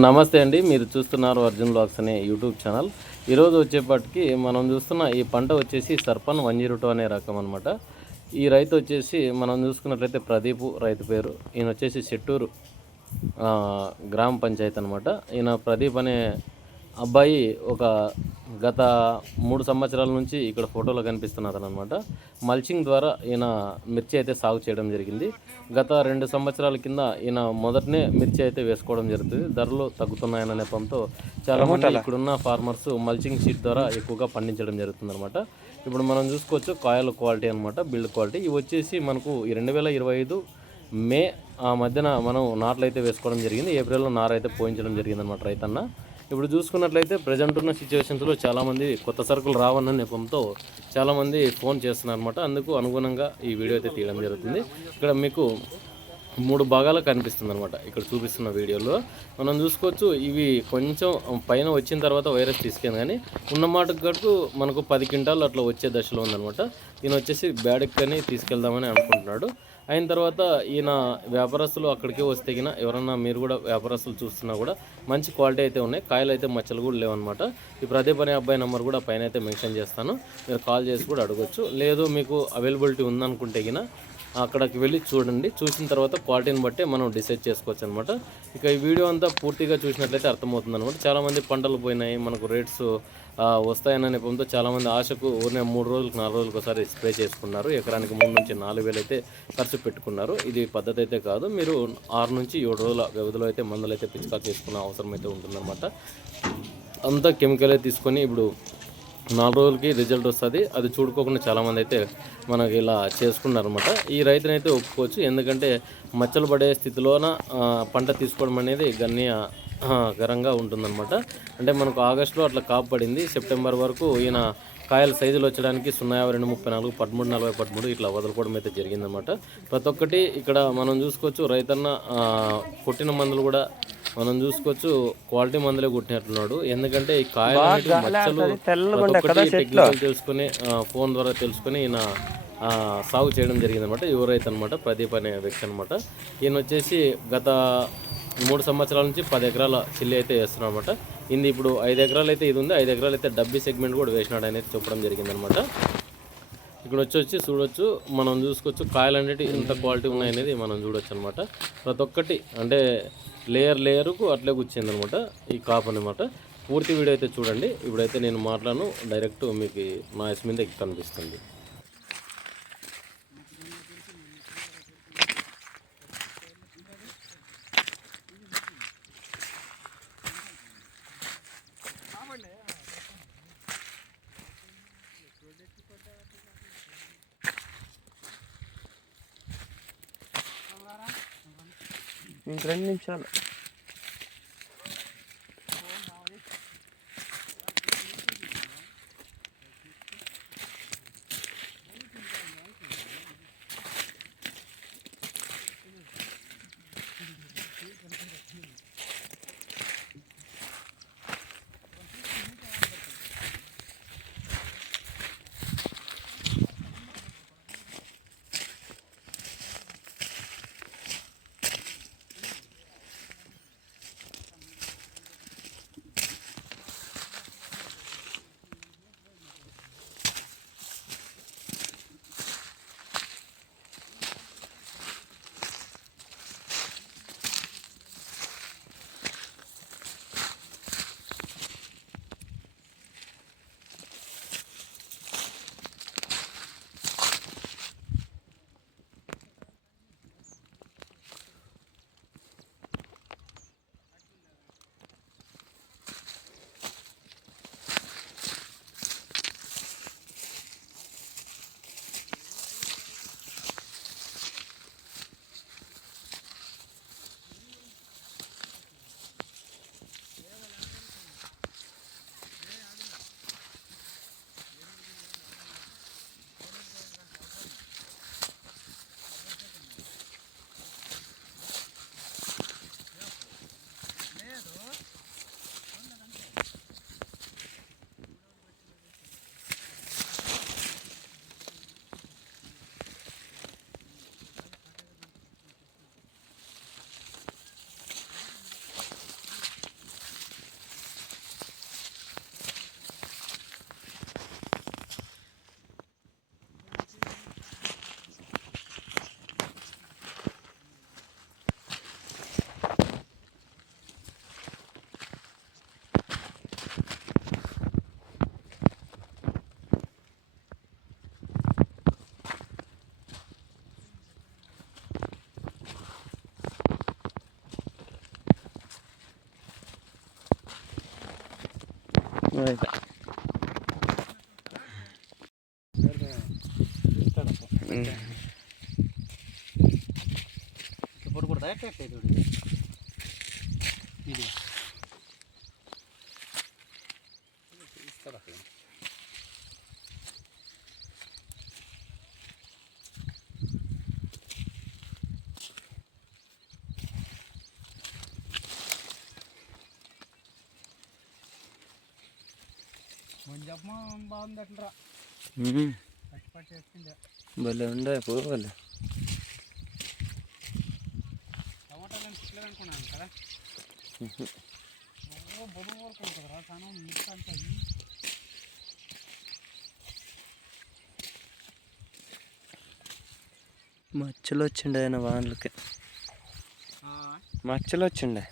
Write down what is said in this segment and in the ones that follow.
నమస్తే అండి. మీరు చూస్తున్నారు అర్జున్ బ్లాగ్స్ అనే యూట్యూబ్ ఛానల్. ఈరోజు వచ్చేప్పటికి మనం చూస్తున్న ఈ పంట వచ్చేసి సర్పన్ 102 అనే రకం అనమాట. ఈ రైతు వచ్చేసి మనం చూసుకున్నట్లయితే ప్రదీపు రైతు పేరు. ఈయన వచ్చేసి చెట్టూరు గ్రామ పంచాయతీ అనమాట. ఈయన ప్రదీప్ అనే అబ్బాయి ఒక గత 3 సంవత్సరాల నుంచి ఇక్కడ ఫోటోలో కనిపిస్తున్నారు అనమాట. మల్చింగ్ ద్వారా ఈయన మిర్చి అయితే సాగు చేయడం జరిగింది. గత 2 సంవత్సరాల కింద ఈయన మొదటనే మిర్చి అయితే వేసుకోవడం జరుగుతుంది. ధరలు తగ్గుతున్నాయన్న నెపంతో చాలామంది ఇక్కడున్న ఫార్మర్స్ మల్చింగ్ షీట్ ద్వారా ఎక్కువగా పండించడం జరుగుతుంది అనమాట. ఇప్పుడు మనం చూసుకోవచ్చు కాయల క్వాలిటీ అనమాట, బిల్డ్ క్వాలిటీ. ఇవి వచ్చేసి మనకు 2025 మే ఆ మధ్యన మనం నాట్లు అయితే వేసుకోవడం జరిగింది. ఏప్రిల్లో నారు అయితే పోయించడం జరిగింది అనమాట రైతన్న. ఇప్పుడు చూసుకున్నట్లయితే ప్రజెంట్ ఉన్న సిచ్యువేషన్స్లో చాలామంది కొత్త సరుకులు రావన్న నెపంతో చాలామంది ఫోన్ చేస్తున్నారు అనమాట. అందుకు అనుగుణంగా ఈ వీడియో అయితే తీయడం జరుగుతుంది. ఇక్కడ మీకు 3 భాగాలు కనిపిస్తుంది అనమాట. ఇక్కడ చూపిస్తున్న వీడియోలో మనం చూసుకోవచ్చు. ఇవి కొంచెం పైన వచ్చిన తర్వాత వైరస్ తీసుకెళ్ళి కానీ ఉన్న మాటకు మనకు 10 క్వింటాలు అట్లా వచ్చే దశలో ఉందనమాట. ఈయన వచ్చేసి బ్యాడెక్కని తీసుకెళ్దామని అనుకుంటున్నాడు. అయిన తర్వాత ఈయన వ్యాపారస్తులు అక్కడికే వస్తే గిన ఎవరన్నా మీరు కూడా వ్యాపారస్తులు చూస్తున్నా కూడా మంచి క్వాలిటీ అయితే ఉన్నాయి. కాయలు అయితే మచ్చలు కూడా లేవన్నమాట. ఈ ప్రదీప్ అనే అబ్బాయి నెంబర్ కూడా పైన అయితే మెన్షన్ చేస్తాను. మీరు కాల్ చేసి కూడా అడగచ్చు. లేదు మీకు అవైలబిలిటీ ఉందనుకుంటే గిన అక్కడికి వెళ్ళి చూడండి. చూసిన తర్వాత క్వాలిటీని బట్టి మనం డిసైడ్ చేసుకోవచ్చు అనమాట. ఇక ఈ వీడియో అంతా పూర్తిగా చూసినట్లయితే అర్థమవుతుంది అనమాట. చాలామంది పంటలు పోయినాయి, మనకు రేట్స్ వస్తాయన్న నెపంతో చాలామంది ఆశకు ఊరినే 3 రోజులకు 4 రోజులకు ఒకసారి స్ప్రే చేసుకున్నారు. ఎకరానికి 3 నుంచి 4 వేలు అయితే ఖర్చు పెట్టుకున్నారు. ఇది పద్ధతి అయితే కాదు. మీరు 6 నుంచి 7 రోజుల వ్యవధిలో అయితే మందులు అయితే పిచికారి చేసుకునే అవసరం అయితే ఉంటుందన్నమాట. అంతా కెమికలే తీసుకొని ఇప్పుడు 4 రోజులకి రిజల్ట్ వస్తుంది. అది చూడుకోకుండా చాలామంది అయితే మనకి ఇలా చేసుకున్నారనమాట. ఈ రైతునైతే ఒప్పుకోవచ్చు. ఎందుకంటే మచ్చలు పడే స్థితిలోన పంట తీసుకోవడం అనేది గణనీయకరంగా ఉంటుందన్నమాట. అంటే మనకు ఆగస్టులో అట్లా కాపు పడింది. సెప్టెంబర్ వరకు ఈయన కాయల సైజులు వచ్చడానికి 0,52, 34, 13, 40, 13 ఇట్లా వదులుకోవడం అయితే జరిగిందన్నమాట. ప్రతి ఒక్కటి ఇక్కడ మనం చూసుకోవచ్చు. రైతన్న కొట్టిన మందులు కూడా మనం చూసుకోవచ్చు. క్వాలిటీ మందులే కొట్టినట్లున్నాడు. ఎందుకంటే ఈ కాయలు మచ్చలు టెక్నికల్ తెలుసుకొని ఫోన్ ద్వారా తెలుసుకొని ఈయన సాగు చేయడం జరిగిందనమాట. యువ రైతు అనమాట, ప్రదీప్ అనే వ్యక్తి అనమాట. ఈయన వచ్చేసి గత 3 సంవత్సరాల నుంచి 10 ఎకరాల చిల్లి అయితే వేస్తున్నాడు అనమాట. ఇది ఇప్పుడు 5 ఎకరాలు అయితే ఇది ఉంది. 5 ఎకరాలు అయితే డబ్బీ సెగ్మెంట్ కూడా వేసినాడు అనేది చెప్పడం జరిగిందనమాట. ఇక్కడ వచ్చి చూడొచ్చు, మనం చూసుకోవచ్చు కాయలు అనేవి ఎంత క్వాలిటీ ఉన్నాయనేది మనం చూడొచ్చు అనమాట. ప్రతి ఒక్కటి అంటే లేయర్కు అట్లే కూర్చిందనమాట ఈ కాపు అనమాట. పూర్తి వీడియో అయితే చూడండి. ఇప్పుడైతే నేను మాట్లాడను, డైరెక్ట్ మీకు నాయిస్ మీద కనిపిస్తుంది. ఇంక 2 నిమిషాలు. ఇప్పుడు కూడా బాగుందట్రా భలే ఉండే పోవాలి. టమాటాలు చిట్లేదు అనుకున్నాను కదా. బొమ్మ ఊరుకుంటుంది కదా చాలా మిక్స్ అంతా. మచ్చలు వచ్చిండే ఆయన వానలకి, మచ్చలు వచ్చిండే.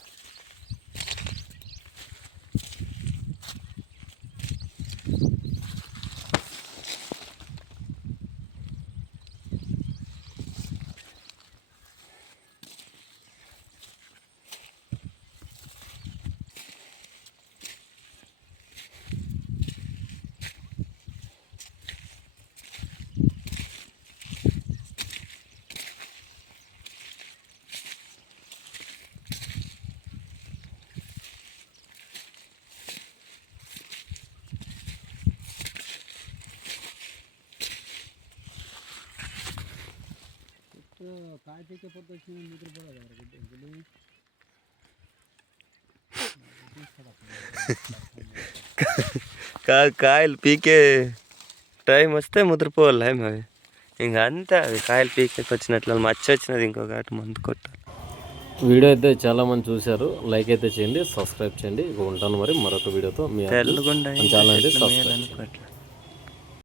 కాయ పీకే పొద్దు వచ్చిన నిద్రపోలేదు. కాయలు పీకే టైం వస్తే ముద్రపోవాలి అవి. ఇంకా అంతే, అవి కాయలు పీకేకి వచ్చినట్లు మచ్చ వచ్చినది ఇంకొకటి మందు కొట్టాలి. వీడియో అయితే చాలా మంది చూశారు. లైక్ అయితే చేయండి, సబ్స్క్రైబ్ చేయండి. ఇక ఉంటాను మరి మరొక వీడియోతో. మీ ఛానల్ అయితే సబ్స్క్రైబ్ చేయండి.